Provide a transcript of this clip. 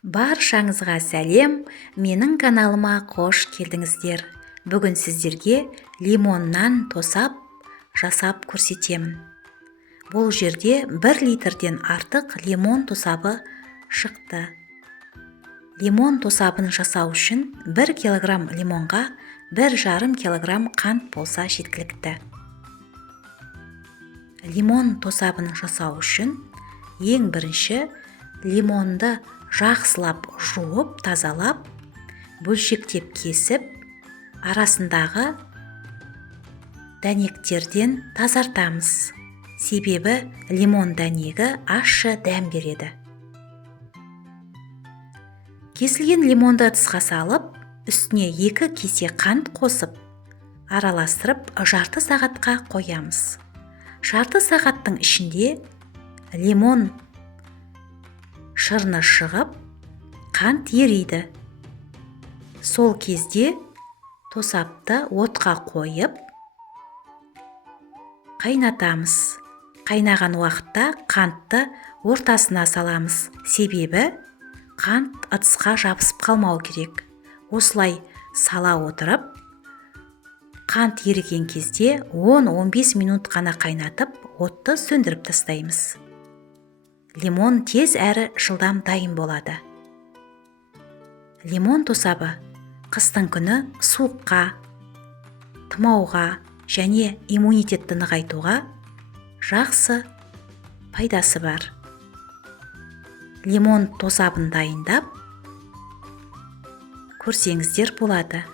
Баршаңызға сәлем, менің каналыма қош келдіңіздер. Бүгін сіздерге лимоннан тосап жасап көрсетемін. Бұл жерде 1 литрден артық лимон тосабы шықты. Лимон тосабын жасау үшін 1 килограмм лимонға 1,5 килограмм қант болса жеткілікті. Лимон тосабын жасау үшін ең бірінші лимонды жақсылап жуып, тазалап, бөлшектеп кесіп, арасындағы дәнектерден тазартамыз. Себебі лимон дәнегі ащы дәм береді. Кесілген лимонды ыдысқа салып, үстіне 2 кесе қант қосып, араластырып, жарты сағатқа қоямыз. Жарты сағаттың ішінде лимон шырыны шығып, қант ериді. Сол кезде тосапты отқа қойып, қайнатамыз. Қайнаған уақытта қантты ортасына саламыз. Себебі қант ыдысқа жабысып қалмау керек. Осылай сала отырып, қант еріген кезде 10-15 минут қана қайнатып, отты сөндіріп тастаймыз. Лимон тез әрі жылдам дайын болады. Лимон тосабы қыстың күні суыққа, тұмауға және иммунитетті нығайтуға жақсы пайдасы бар. Лимон тосабын дайындап көрсеңіздер болады.